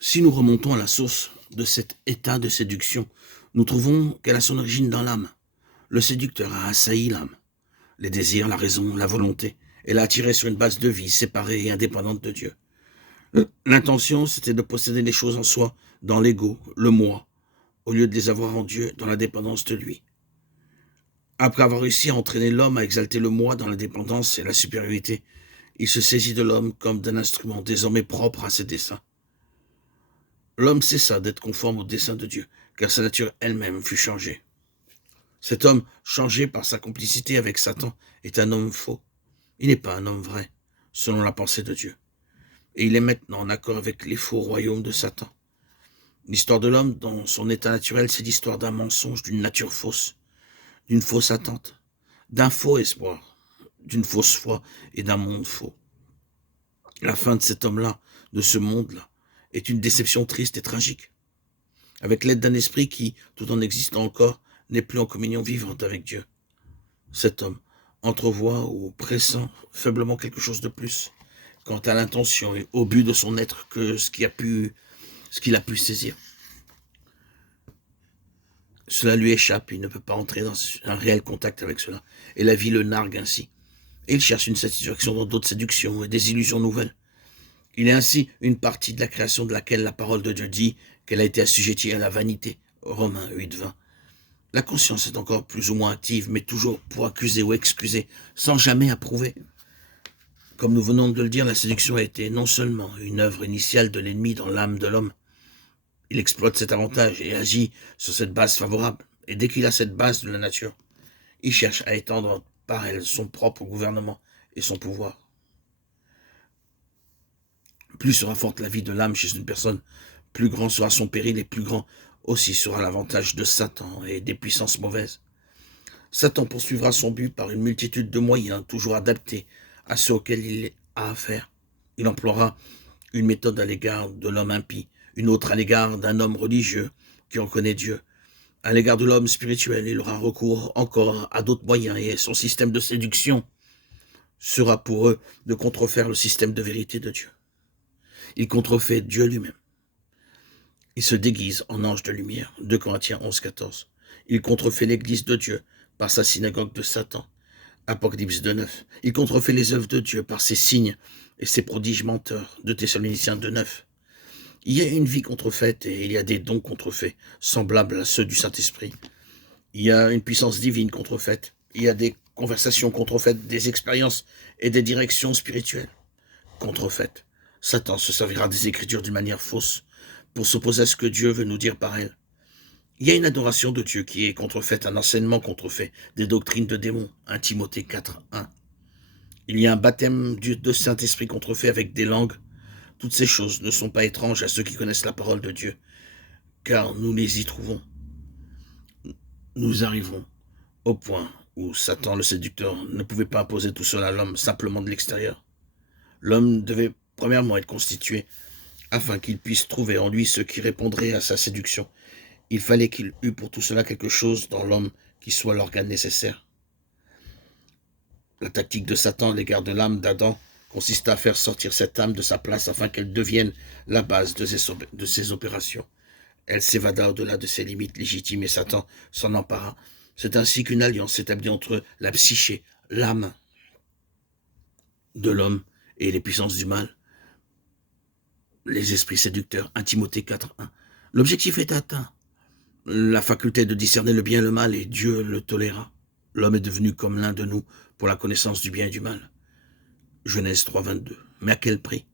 Si nous remontons à la source de cet état de séduction, nous trouvons qu'elle a son origine dans l'âme. Le séducteur a assailli l'âme, les désirs, la raison, la volonté, et l'a attiré sur une base de vie séparée et indépendante de Dieu. L'intention, c'était de posséder les choses en soi, dans l'ego, le moi, au lieu de les avoir en Dieu, dans la dépendance de lui. Après avoir réussi à entraîner l'homme à exalter le moi dans la dépendance et la supériorité, il se saisit de l'homme comme d'un instrument désormais propre à ses desseins. L'homme cessa d'être conforme au dessein de Dieu, car sa nature elle-même fut changée. Cet homme, changé par sa complicité avec Satan, est un homme faux. Il n'est pas un homme vrai, selon la pensée de Dieu. Et il est maintenant en accord avec les faux royaumes de Satan. L'histoire de l'homme, dans son état naturel, c'est l'histoire d'un mensonge, d'une nature fausse, d'une fausse attente, d'un faux espoir, d'une fausse foi et d'un monde faux. La fin de cet homme-là, de ce monde-là, est une déception triste et tragique. Avec l'aide d'un esprit qui, tout en existant encore, n'est plus en communion vivante avec Dieu. Cet homme entrevoit ou pressent faiblement quelque chose de plus quant à l'intention et au but de son être que ce qu'il a pu saisir. Cela lui échappe, il ne peut pas entrer dans un réel contact avec cela, et la vie le nargue ainsi. Et il cherche une satisfaction dans d'autres séductions et des illusions nouvelles. Il est ainsi une partie de la création de laquelle la parole de Dieu dit qu'elle a été assujettie à la vanité. Romains 8:20. La conscience est encore plus ou moins active, mais toujours pour accuser ou excuser, sans jamais approuver. Comme nous venons de le dire, la séduction a été non seulement une œuvre initiale de l'ennemi dans l'âme de l'homme, il exploite cet avantage et agit sur cette base favorable. Et dès qu'il a cette base de la nature, il cherche à étendre par elle son propre gouvernement et son pouvoir. Plus sera forte la vie de l'âme chez une personne, plus grand sera son péril et plus grand aussi sera l'avantage de Satan et des puissances mauvaises. Satan poursuivra son but par une multitude de moyens toujours adaptés à ceux auxquels il a affaire. Il emploiera une méthode à l'égard de l'homme impie, une autre à l'égard d'un homme religieux qui en connaît Dieu. À l'égard de l'homme spirituel, il aura recours encore à d'autres moyens et son système de séduction sera pour eux de contrefaire le système de vérité de Dieu. Il contrefait Dieu lui-même. Il se déguise en ange de lumière. 2 Corinthiens 11:14. Il contrefait l'église de Dieu par sa synagogue de Satan. Apocalypse 2:9. Il contrefait les œuvres de Dieu par ses signes et ses prodiges menteurs. 2 Thessaloniciens 2:9. Il y a une vie contrefaite et il y a des dons contrefaits, semblables à ceux du Saint-Esprit. Il y a une puissance divine contrefaite. Il y a des conversations contrefaites, des expériences et des directions spirituelles contrefaites. Satan se servira des Écritures d'une manière fausse pour s'opposer à ce que Dieu veut nous dire par elles. Il y a une adoration de Dieu qui est contrefaite, un enseignement contrefait, des doctrines de démons. 1 Timothée 4:1. Il y a un baptême de Saint-Esprit contrefait avec des langues. Toutes ces choses ne sont pas étranges à ceux qui connaissent la parole de Dieu, car nous les y trouvons. Nous arrivons au point où Satan, le séducteur, ne pouvait pas imposer tout cela à l'homme simplement de l'extérieur. L'homme devait premièrement être constitué afin qu'il puisse trouver en lui ce qui répondrait à sa séduction. Il fallait qu'il eût pour tout cela quelque chose dans l'homme qui soit l'organe nécessaire. La tactique de Satan à l'égard de l'âme d'Adam consista à faire sortir cette âme de sa place afin qu'elle devienne la base de ses opérations. Elle s'évada au-delà de ses limites légitimes et Satan s'en empara. C'est ainsi qu'une alliance s'établit entre la psyché, l'âme de l'homme et les puissances du mal, les esprits séducteurs. 1 Timothée 4:1. L'objectif est atteint. La faculté de discerner le bien et le mal, et Dieu le toléra. L'homme est devenu comme l'un de nous pour la connaissance du bien et du mal. Genèse 3:22. Mais à quel prix?